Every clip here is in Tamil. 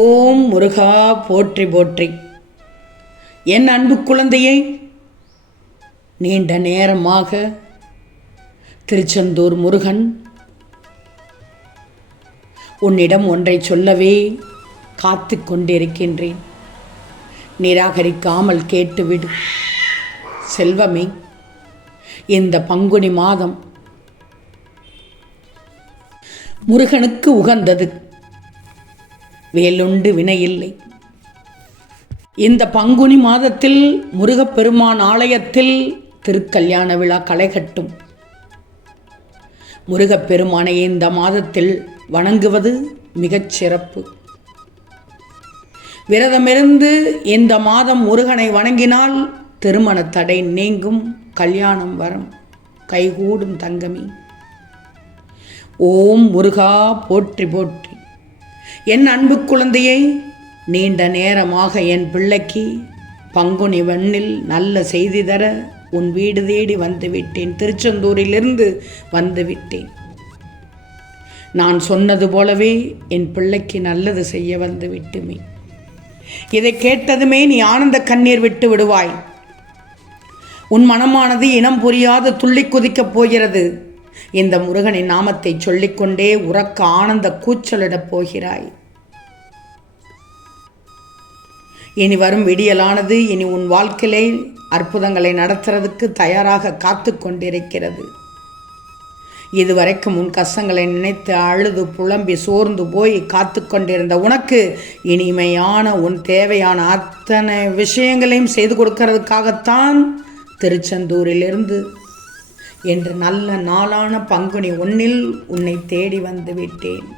ஓம் முருகா போற்றி போற்றி. என் அன்பு குழந்தையை நீண்ட நேரமாக திருச்செந்தூர் முருகன் உன்னிடம் ஒன்றை சொல்லவே காத்து கொண்டிருக்கின்றேன். நிராகரிக்காமல் கேட்டுவிடு. செல்வமே இந்த பங்குனி மாதம் முருகனுக்கு உகந்தது. வேலுண்டு வினையில்லை. இந்த பங்குனி மாதத்தில் முருகப்பெருமான் ஆலயத்தில் திருக்கல்யாண விழா களைகட்டும் முருகப்பெருமானை இந்த மாதத்தில் வணங்குவது மிகச் சிறப்பு. விரதமிருந்து இந்த மாதம் முருகனை வணங்கினால் திருமண தடை நீங்கும் கல்யாணம் வரும் கைகூடும் தங்கமி. ஓம் முருகா போற்றி போற்றி. என் அன்பு குழந்தையை நீண்ட நேரமாக என் பிள்ளைக்கு பங்குனி வண்ணில் நல்ல செய்தி தர உன் வீடு தேடி வந்துவிட்டேன். திருச்செந்தூரிலிருந்து வந்துவிட்டேன். நான் சொன்னது போலவே என் பிள்ளைக்கு நல்லது செய்ய வந்து விட்டுமே இதை கேட்டதுமே நீ ஆனந்த கண்ணீர் விட்டு விடுவாய். உன் மனமானது இனம் புரியாத துள்ளி குதிக்கப் போகிறது. இந்த முருகனின் நாமத்தை சொல்லிக்கொண்டே உறக்க ஆனந்த கூச்சலிடப் போகிறாய். இனி வரும் விடியலானது இனி உன் வாழ்க்கையிலே அற்புதங்களை நடத்துறதுக்கு தயாராக காத்து கொண்டிருக்கிறது. இதுவரைக்கும் உன் கஷ்டங்களை நினைத்து அழுது புலம்பி சோர்ந்து போய் காத்து கொண்டிருந்த உனக்கு இனிமையான உன் தேவையான அத்தனை விஷயங்களையும் செய்து கொடுக்கறதுக்காகத்தான் திருச்செந்தூரிலிருந்து என்று நல்ல நாளான பங்குனி ஒன்னில் உன்னை தேடி வந்து விட்டேன்.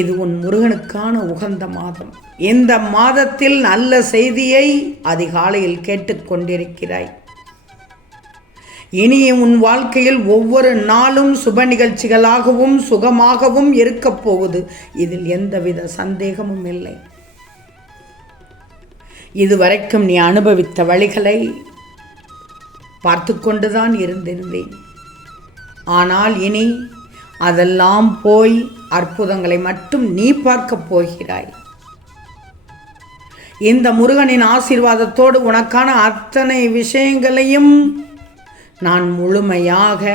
இது உன் முருகனுக்கான உகந்த மாதம். இந்த மாதத்தில் நல்ல செய்தியை அதிகாலையில் கேட்டுக்கொண்டிருக்கிறாய். இனி உன் வாழ்க்கையில் ஒவ்வொரு நாளும் சுப நிகழ்ச்சிகளாகவும் சுகமாகவும் இருக்கப் போகுது. இதில் எந்தவித சந்தேகமும் இல்லை. இதுவரைக்கும் நீ அனுபவித்த வழிகளை பார்த்து கொண்டுதான் இருந்திருந்தேன். ஆனால் இனி அதெல்லாம் போய் அற்புதங்களை மட்டும் நீ பார்க்கப் போகிறாய். இந்த முருகனின் ஆசீர்வாதத்தோடு உனக்கான அத்தனை விஷயங்களையும் நான் முழுமையாக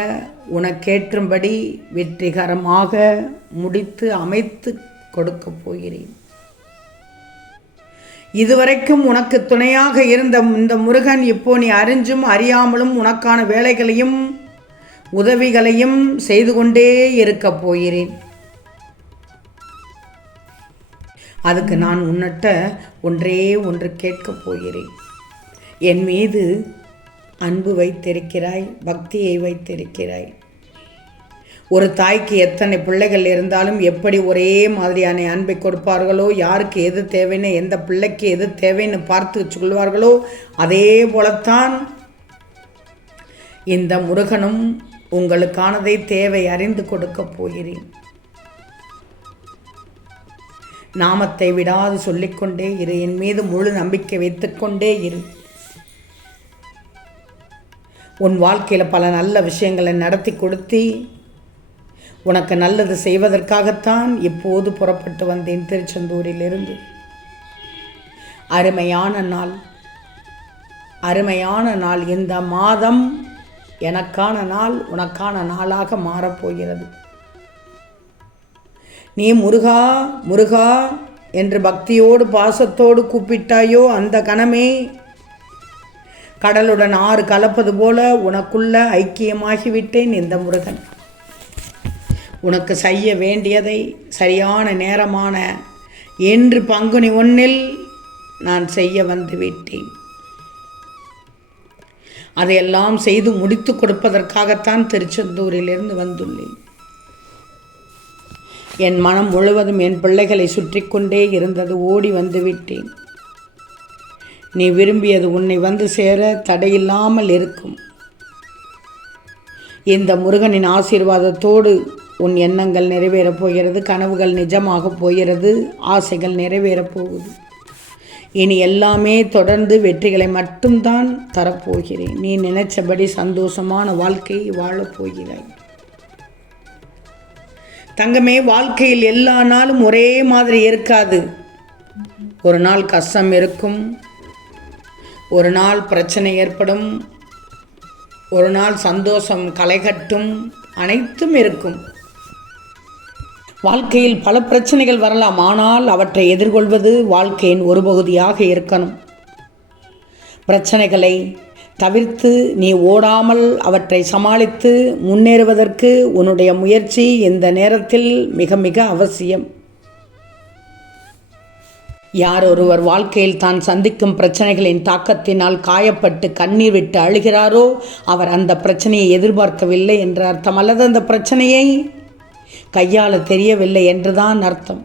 உனக்கேற்றும்படி வெற்றிகரமாக முடித்து அமைத்து கொடுக்கப் போகிறேன். இதுவரைக்கும் உனக்கு துணையாக இருந்த இந்த முருகன் இப்போ நீ அறிஞ்சும் அறியாமலும் உனக்கான வேலைகளையும் உதவிகளையும் செய்து கொண்டே இருக்கப் போகிறேன். அதுக்கு நான் உன்னிட்ட ஒன்றே ஒன்று கேட்கப் போகிறேன். என் மீது அன்பு வைத்திருக்கிறாய் பக்தியை வைத்திருக்கிறாய். ஒரு தாய்க்கு எத்தனை பிள்ளைகள் இருந்தாலும் எப்படி ஒரே மாதிரியான அன்பை கொடுப்பார்களோ யாருக்கு எது தேவைன்னு எந்த பிள்ளைக்கு எது தேவைன்னு பார்த்து சொல்வார்களோ அதே போலத்தான் இந்த முருகனும் உங்களுக்கானதை தேவை அறிந்து கொடுக்கப் போகிறேன். நாமத்தை விடாது சொல்லிக்கொண்டே இரு. என் மீது முழு நம்பிக்கை வைத்துக்கொண்டே இரு. உன் வாழ்க்கையில் பல நல்ல விஷயங்களை நடத்தி கொடுத்தி உனக்கு நல்லது செய்வதற்காகத்தான் இப்போது புறப்பட்டு வந்தேன் திருச்செந்தூரிலிருந்து. அருமையான நாள். அருமையான நாள். இந்த மாதம் எனக்கான நாள் உனக்கான நாளாக மாறப்போகிறது. நீ முருகா முருகா என்று பக்தியோடு பாசத்தோடு கூப்பிட்டாயோ அந்த கணமே? கடலுடன் ஆறு கலப்பது போல உனக்குள்ள ஐக்கியமாகிவிட்டேன் இந்த முருகன். உனக்கு செய்ய வேண்டியதை சரியான நேரமான என்று பங்குனி ஒன்றில் நான் செய்ய வந்துவிட்டேன் அதையெல்லாம் செய்து முடித்து கொடுப்பதற்காகத்தான் திருச்செந்தூரிலிருந்து வந்துள்ளேன். என் மனம் முழுவதும் என் பிள்ளைகளை சுற்றி கொண்டே இருந்தது ஓடி வந்து விட்டேன். நீ விரும்பியது உன்னை வந்து சேர தடையில்லாமல் இருக்கும். இந்த முருகனின் ஆசீர்வாதத்தோடு உன் எண்ணங்கள் நிறைவேறப் போகிறது கனவுகள் நிஜமாகப் போகிறது ஆசைகள் நிறைவேறப் போகுது. இனி எல்லாமே தொடர்ந்து வெற்றிகளை மட்டும்தான் தரப்போகிறேன். நீ நினைச்சபடி சந்தோஷமான வாழ்க்கையை வாழப்போகிறாய் தங்கமே வாழ்க்கையில் எல்லா நாளும் ஒரே மாதிரி இருக்காது. ஒரு நாள் கஷ்டம் இருக்கும் ஒரு நாள் பிரச்சனை ஏற்படும் ஒரு நாள் சந்தோஷம் களைகட்டும் அனைத்தும் இருக்கும். வாழ்க்கையில் பல பிரச்சனைகள் வரலாம் ஆனால் அவற்றை எதிர்கொள்வது வாழ்க்கையின் ஒரு பகுதியாக இருக்கணும். பிரச்சனைகளை தவிர்த்து நீ ஓடாமல் அவற்றை சமாளித்து முன்னேறுவதற்கு உன்னுடைய முயற்சி இந்த நேரத்தில் மிக மிக அவசியம். யார் ஒருவர் வாழ்க்கையில் தான் சந்திக்கும் பிரச்சனைகளின் தாக்கத்தினால் காயப்பட்டு கண்ணீர் விட்டு அழுகிறாரோ அவர் அந்த பிரச்சனையை எதிர்பார்க்கவில்லை என்ற அர்த்தம். அல்லது அந்த பிரச்சனையை கையாள தெரியவில்லை என்றுதான் அர்த்தம்.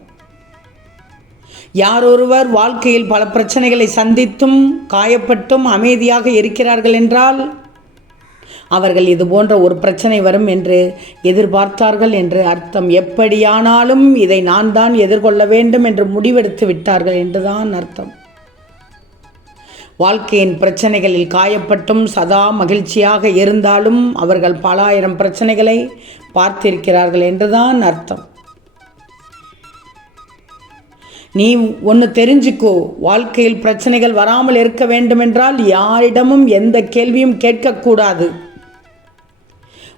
யாரொருவர் வாழ்க்கையில் பல பிரச்சனைகளை சந்தித்தும் காயப்பட்டும் அமைதியாக இருக்கிறார்கள் என்றால் அவர்கள் இது போன்ற ஒரு பிரச்சனை வரும் என்று எதிர்பார்த்தார்கள் என்று அர்த்தம். எப்படியானாலும் இதை நான் தான் எதிர்கொள்ள வேண்டும் என்று முடிவெடுத்து விட்டார்கள் என்றுதான் அர்த்தம். வாழ்க்கையின் பிரச்சனைகளில் காயப்பட்டும் சதா மகிழ்ச்சியாக இருந்தாலும் அவர்கள் பல ஆயிரம் பிரச்சனைகளை பார்த்திருக்கிறார்கள் என்றுதான் அர்த்தம். நீ ஒன்று தெரிஞ்சுக்கோ. வாழ்க்கையில் பிரச்சனைகள் வராமல் இருக்க வேண்டுமென்றால் யாரிடமும் எந்த கேள்வியும் கேட்கக்கூடாது.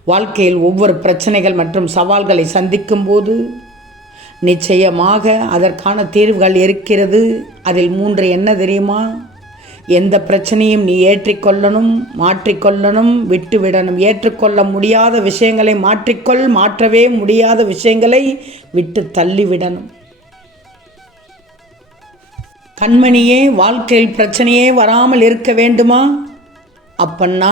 வாழ்க்கையில் ஒவ்வொரு பிரச்சனைகள் மற்றும் சவால்களை சந்திக்கும் போது நிச்சயமாக அதற்கான தீர்வுகள் இருக்கிறது. அதில் மூன்று என்ன தெரியுமா? எந்த பிரச்சனையும் நீ ஏற்றிக்கொள்ளணும் மாற்றிக்கொள்ளணும் விட்டுவிடணும். ஏற்றுக்கொள்ள முடியாத விஷயங்களை மாற்றிக்கொள் மாற்றவே முடியாத விஷயங்களை விட்டு தள்ளிவிடணும். கண்மணியே வாழ்க்கையில் பிரச்சனையே வராமல் இருக்க வேண்டுமா? அப்பன்னா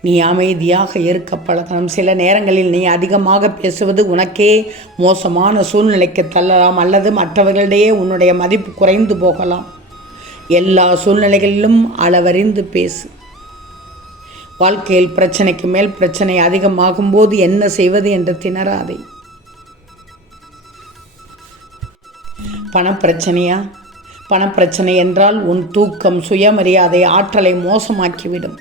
நீ அமைதியாக இருக்க பழகணும். சில நேரங்களில் நீ அதிகமாக பேசுவது உனக்கே மோசமான சூழ்நிலைக்கு தள்ளலாம் அல்லது மற்றவர்களிடையே உன்னுடைய மதிப்பு குறைந்து போகலாம். எல்லா சூழ்நிலைகளிலும் அளவறிந்து பேசு. வாழ்க்கையில் பிரச்சனைக்கு மேல் பிரச்சனை அதிகமாகும் போது என்ன செய்வது என்று திணறாதே. பணப்பிரச்சனையா பணப்பிரச்சனை என்றால் உன் தூக்கம் சுயமரியாதை ஆற்றலை மோசமாக்கிவிடும்.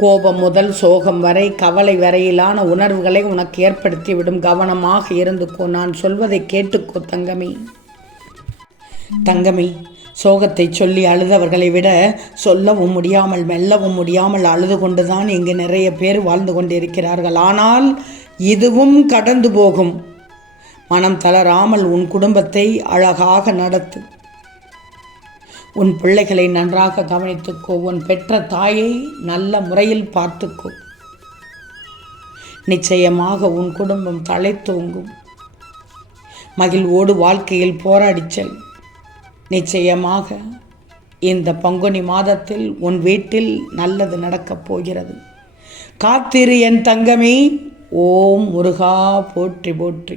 கோபம் முதல் சோகம் வரை கவலை வரையிலான உணர்வுகளை உனக்கு ஏற்படுத்திவிடும். கவனமாக இருந்துக்கோ நான் சொல்வதை கேட்டுக்கோ தங்கமி. தங்கமி சோகத்தை சொல்லி அழுதவர்களை விட சொல்லவும் முடியாமல் மெல்லவும் முடியாமல் அழுது கொண்டுதான் இங்கு நிறைய பேர் வாழ்ந்து கொண்டிருக்கிறார்கள். ஆனால் இதுவும் கடந்து போகும். மனம் தளராமல் உன் குடும்பத்தை அழகாக நடத்து. உன் பிள்ளைகளை நன்றாக கவனித்துக்கோ. உன் பெற்ற தாயை நல்ல முறையில் பார்த்துக்கோ. நிச்சயமாக உன் குடும்பம் தலை தூங்கும் மகிழ்வோடு வாழ்க்கையில் போராடிச்சல் நிச்சயமாக இந்த பங்குனி மாதத்தில் உன் வீட்டில் நல்லது நடக்கப் போகிறது. காத்திரு என் தங்கமே. ஓம் முருகா போற்றி போற்றி.